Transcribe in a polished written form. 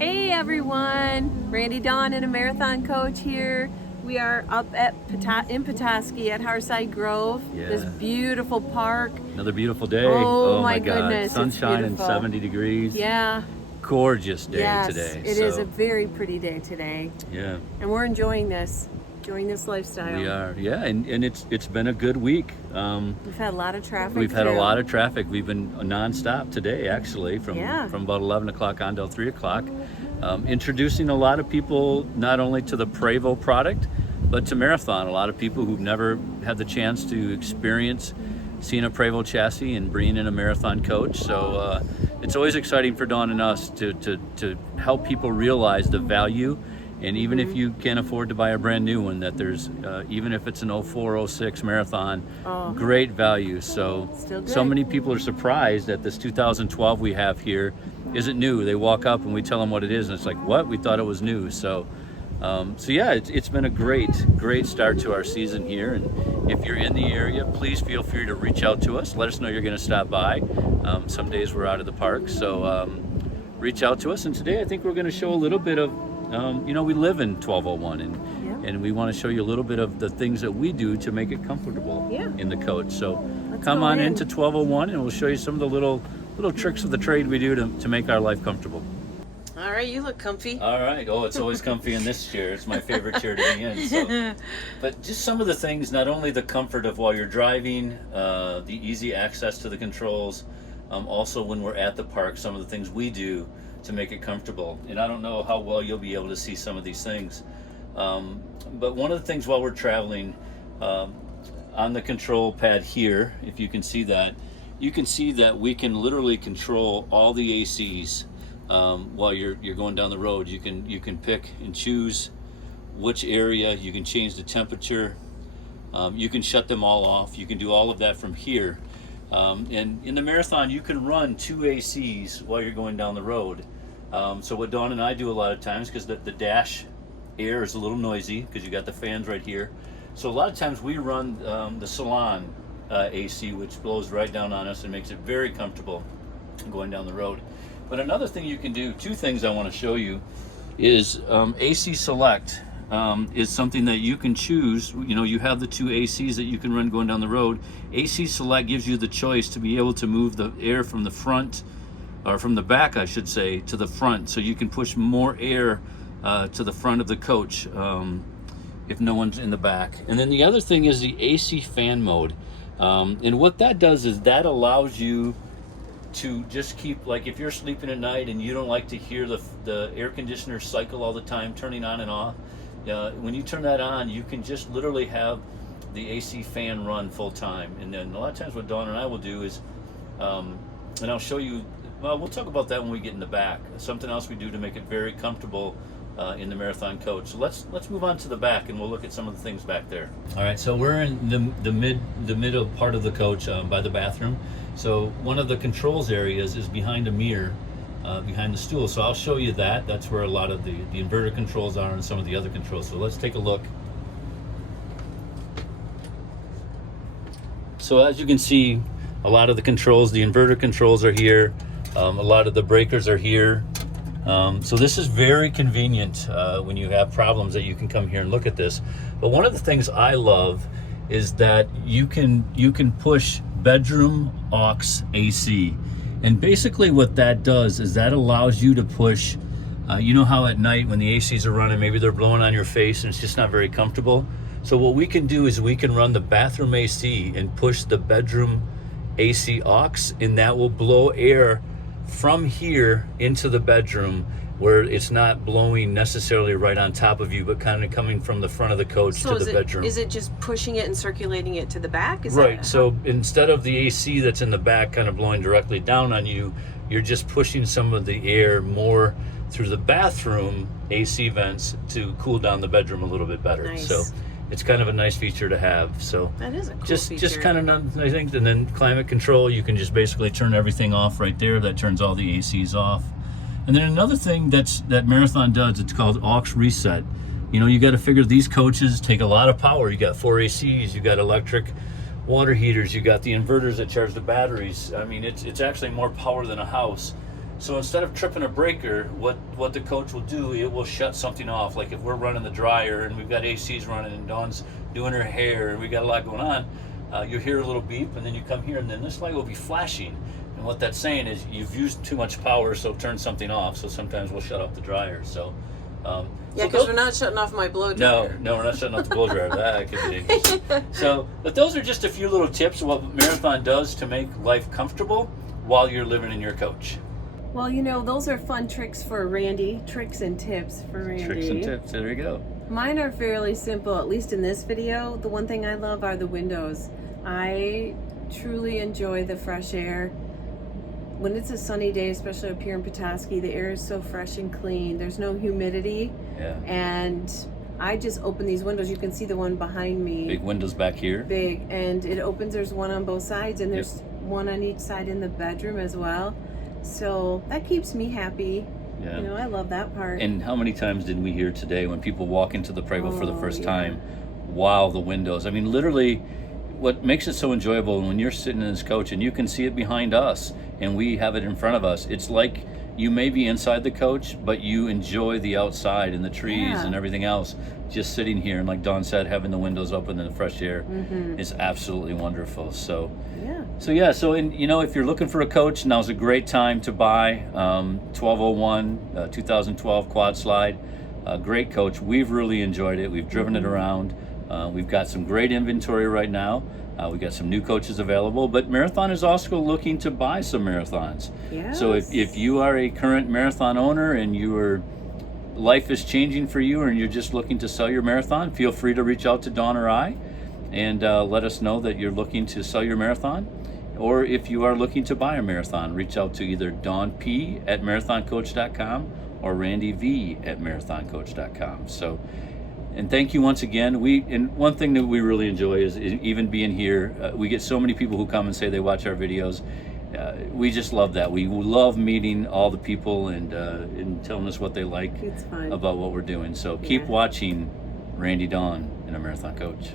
Hey everyone, Randy Dawn and a marathon coach here. We are up at in Petoskey at Harside Grove, this beautiful park. Another beautiful day. Oh my God. goodness, Sunshine and it's beautiful. 70 degrees. Yeah. Gorgeous day Yes, today. it is a very pretty day today. Yeah. And we're enjoying this lifestyle. We are, yeah, and it's been a good week. We've had a lot of traffic. We've had a lot of traffic. We've been nonstop today, actually, from about 11 o'clock on till 3 o'clock. Introducing a lot of people not only to the Prevost product, but to Marathon. A lot of people who've never had the chance to experience seeing a Prevost chassis and bringing in a Marathon coach. So it's always exciting for Dawn and us to help people realize the value. And even if you can't afford to buy a brand new one, that there's, even if it's an 04, 06 Marathon, great value. So many people are surprised that this 2012 we have here isn't new. They walk up and we tell them what it is, and it's like, what? We thought it was new. So yeah, it's been a great start to our season here. And if you're in the area, please feel free to reach out to us. Let us know you're going to stop by. Some days we're out of the park, so reach out to us. And today I think we're going to show a little bit of, we live in 1201, and we want to show you a little bit of the things that we do to make it comfortable in the coach. So come on into 1201, and we'll show you some of the little tricks of the trade we do to make our life comfortable. All right, you look comfy. All right. Oh, it's always comfy in this chair. It's my favorite chair to be in. So. But just some of the things, not only the comfort of while you're driving, the easy access to the controls, also when we're at the park, some of the things we do to make it comfortable. And I don't know how well you'll be able to see some of these things. But one of the things while we're traveling, on the control pad here, if you can see that, you can see that we can literally control all the ACs. While you're going down the road, you can pick and choose which area. You can change the temperature. You can shut them all off. You can do all of that from here. And in the Marathon, you can run 2 ACs while you're going down the road. So what Dawn and I do a lot of times, because the dash air is a little noisy because you got the fans right here. So a lot of times we run the salon AC, which blows right down on us and makes it very comfortable going down the road. But another thing you can do, 2 things I want to show you, is AC Select is something that you can choose. You have the 2 ACs that you can run going down the road. AC Select gives you the choice to be able to move the air from the front, or from the back, I should say, to the front. So you can push more air to the front of the coach if no one's in the back. And then the other thing is the AC fan mode. And what that does is that allows you to just keep, like if you're sleeping at night and you don't like to hear the air conditioner cycle all the time, turning on and off, when you turn that on, you can just literally have the AC fan run full time. And then a lot of times what Dawn and I will do is, and I'll show you, well, we'll talk about that when we get in the back. Something else we do to make it very comfortable in the Marathon coach. So let's move on to the back, and we'll look at some of the things back there. All right, so we're in the middle part of the coach by the bathroom. So one of the controls areas is behind a mirror, behind the stool. So I'll show you that. That's where a lot of the inverter controls are and some of the other controls. So let's take a look. So as you can see, a lot of the controls, the inverter controls are here. A lot of the breakers are here. So this is very convenient when you have problems, that you can come here and look at this. But one of the things I love is that you can push bedroom aux AC. And basically what that does is that allows you to push, you know how at night when the ACs are running, maybe they're blowing on your face and it's just not very comfortable. So what we can do is we can run the bathroom AC and push the bedroom AC aux, and that will blow air from here into the bedroom, where it's not blowing necessarily right on top of you, but kind of coming from the front of the coach to the bedroom. Is it just pushing it and circulating it to the back? Right. So instead of the AC that's in the back kind of blowing directly down on you, you're just pushing some of the air more through the bathroom AC vents to cool down the bedroom a little bit better. Nice. So it's kind of a nice feature to have. So that is a cool just feature. Just kind of, I think. And then climate control, you can just basically turn everything off right there. That turns all the ACs off. And then another thing that Marathon does, it's called aux reset. You got to figure these coaches take a lot of power. You got 4 ACs, you got electric water heaters, you got the inverters that charge the batteries. I mean, it's actually more power than a house. So instead of tripping a breaker, what the coach will do, it will shut something off. Like if we're running the dryer and we've got ACs running and Dawn's doing her hair and we got a lot going on, you hear a little beep and then you come here and then this light will be flashing. And what that's saying is you've used too much power, so turn something off. So sometimes we'll shut off the dryer. So yeah, because we're not shutting off my blow dryer. No, we're not shutting off the blow dryer. That could be dangerous. So, but those are just a few little tips of what Marathon does to make life comfortable while you're living in your coach. Well, you know, those are fun tricks for Randy. Tricks and tips for Randy. Tricks and tips. There you go. Mine are fairly simple, at least in this video. The one thing I love are the windows. I truly enjoy the fresh air. When it's a sunny day, especially up here in Petoskey, the air is so fresh and clean. There's no humidity. Yeah. And I just open these windows. You can see the one behind me. Big windows back here. Big. And it opens. There's one on both sides, and there's one on each side in the bedroom as well. So that keeps me happy. Yeah. You know, I love that part. And how many times did we hear today when people walk into the Prevost for the first time, wow, the windows. I mean, literally, what makes it so enjoyable when you're sitting in this coach and you can see it behind us and we have it in front of us, it's like you may be inside the coach, but you enjoy the outside and the trees and everything else. Just sitting here and like Dawn said, having the windows open and the fresh air is absolutely wonderful. So and you know, if you're looking for a coach, now's a great time to buy 1201 2012 quad slide. Great coach. We've really enjoyed it. We've driven it around. We've got some great inventory right now. We've got some new coaches available, but Marathon is also looking to buy some Marathons. Yes. So if you are a current Marathon owner and life is changing for you and you're just looking to sell your Marathon, feel free to reach out to Dawn or I and let us know that you're looking to sell your Marathon. Or if you are looking to buy a Marathon, reach out to either Dawn P at marathoncoach.com or Randy V at marathoncoach.com. So, and thank you once again. And one thing that we really enjoy is even being here. We get so many people who come and say they watch our videos. We just love that. We love meeting all the people and telling us what they like about what we're doing. So keep watching Randy, Dawn, and a Marathon Coach.